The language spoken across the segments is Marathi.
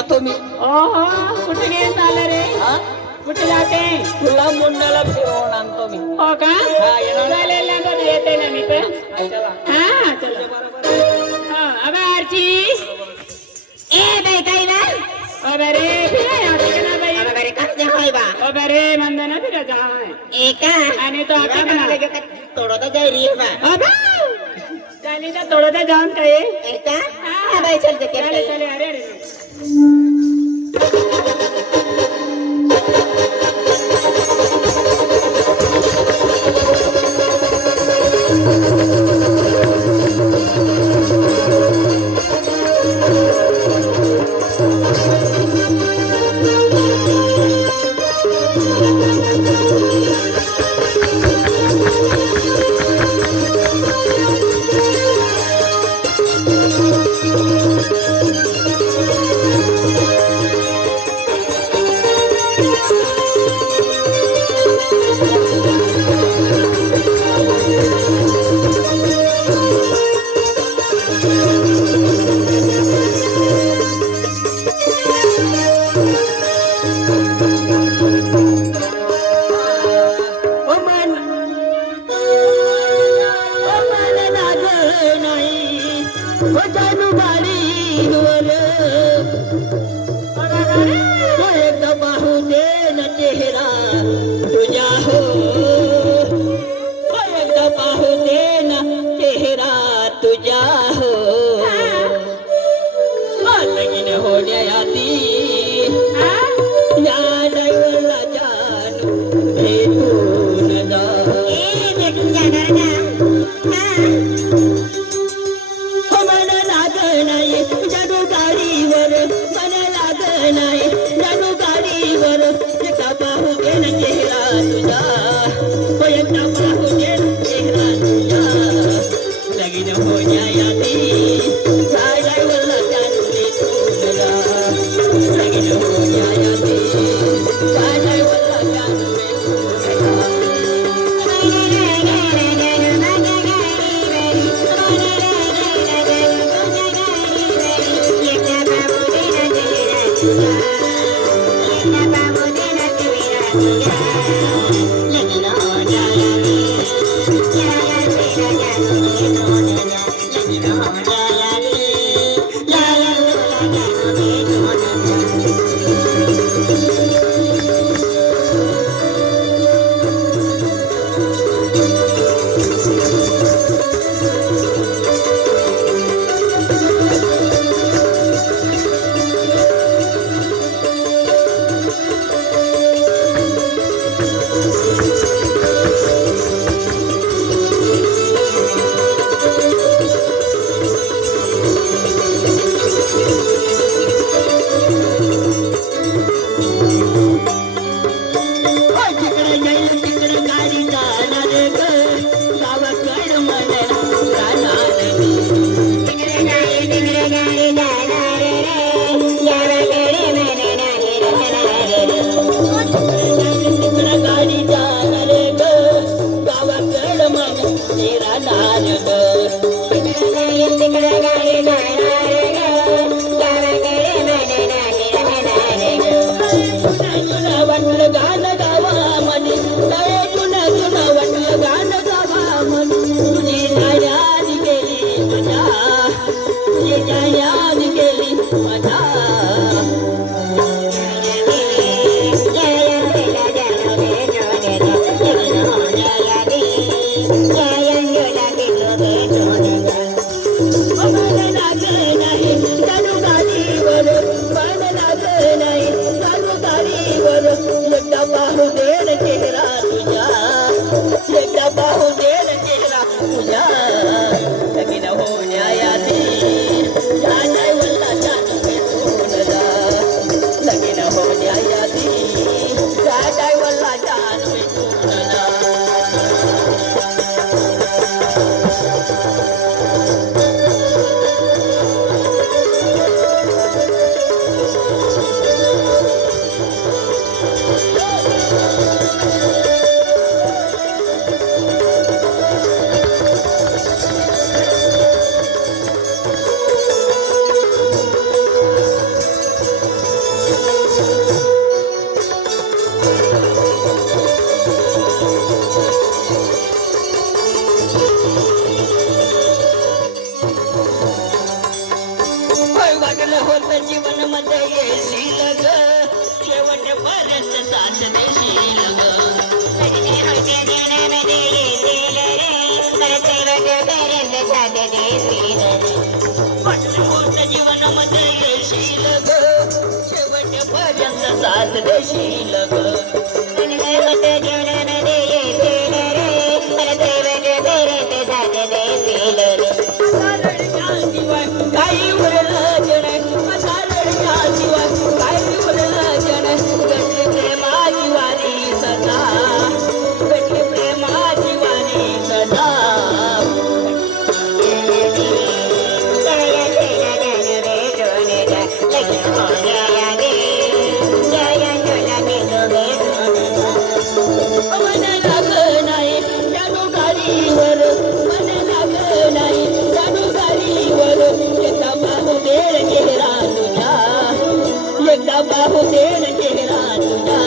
येतो मी. ओहो कुठे घेऊन चाललं रे हा? कुठे जाते तुला मुंडाला फिरवून आणतो मी. हो का हा, येणार. चालेल ना तर येते ना मी पण हा, चला. हा चला हा अबे आरची ए बाई काय ना अबे रे फिराय आते का ना बाई अरे घरी कसं होय बा अबे रे मंदना फिरा जा एका आणि तो आते का ना तोडता जाय रे बा अबे चाली तर थोडं जाऊन काय एका हा बाई चल ते चालेल चालेल अरे अरे पर्यंत साथ देशील ग लग्न होते जीवनामध्ये येतील रे मला शेवटपर्यंत साथ देतील रे मोठ जीवनामध्ये येशील ग शेवटपर्यंत साथ देशील ग लग्न होते जीवनामध्ये येतील रे मला शेवटपर्यंत साथ देतील रे शिवाय काही उरलं जण माझा रडण्याशिवाय काही उरलं जण गटली प्रेमाची वाणी सदा गटली प्रेमाची वाणी सदा मन लागं नाही त्या डोंगारीवर मन लागं नाही त्या डोंगारीवर एकदा पाहू देण चेहरा तुझा एकदा पाहू देण चेहरा तुझा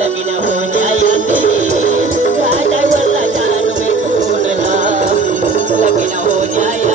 लगीन हो जाया तेरे राजा वल्ला जान में खून ला लगीन हो जाया